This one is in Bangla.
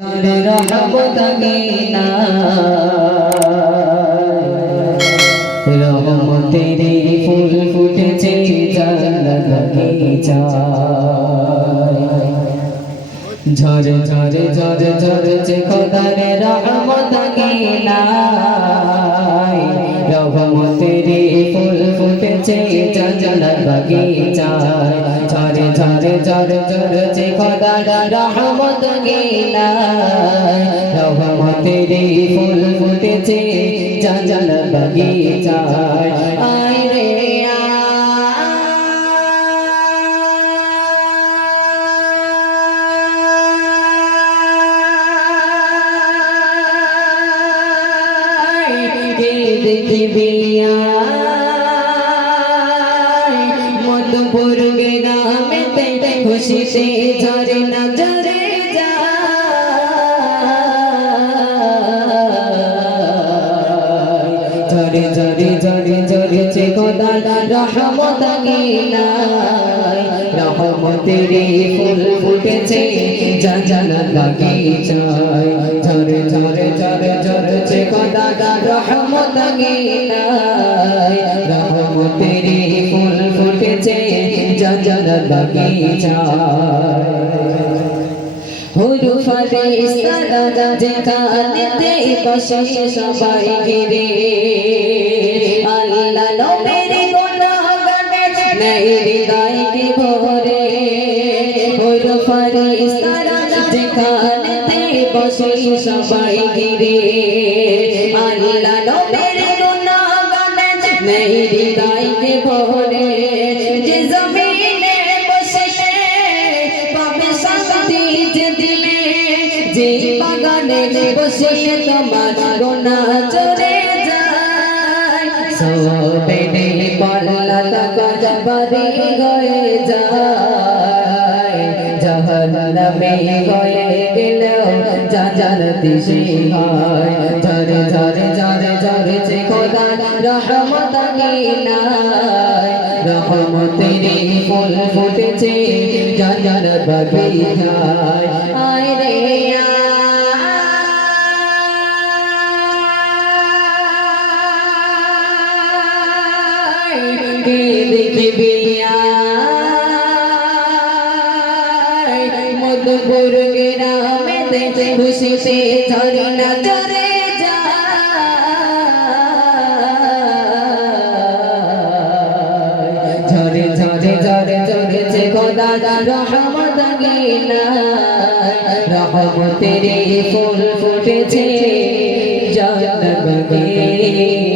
রহমত গিনা রহমতের ফুল ফুটেছে ঝরে ঝরে ঝরে ঝরেছে খোদার রহমত গিনায় বাগিচায় ঝরে ঝরে ঝরে ঝরেছে খোদার রহমত গিনায় রহমতের ফুল ফুটেছে জান্নাত বাগিচায় আয় রে দেখবি মধুপুর গ্রামেতে খুশিতে ঝরে না ঝরে ঝরে ঝরে ঝরে ঝরে ঝরে जन्नत बगीचा हुरूफ फरिश्ता जगाते बशर सबाई गिरे अल्लाह लो मेरे गुनाह गने नए हृदय के भोरे हुरूफ फरिश्ता जगाते बशर सबाई गिरे अल्लाह लो मेरे गुनाह गने नए हृदय के भोरे বাগানে বসে তোমার গোনা চলে যায়। পাল্লা টাকা বাড়ি গয়ে যায়। জাহান্নামে গয়ে ঝরে যে খোদা রহমত ফুল ফুটেছে বাগিচায়। রে দেখবি মধুপুর গ্রামে খুশিতে ঝরে না ঝরে ঝরে ঝরে ঝরে ঝরেছে খোদা রহমত গিনায় রহমতের ফুল ফুটেছে জান্নাত বাগিচায়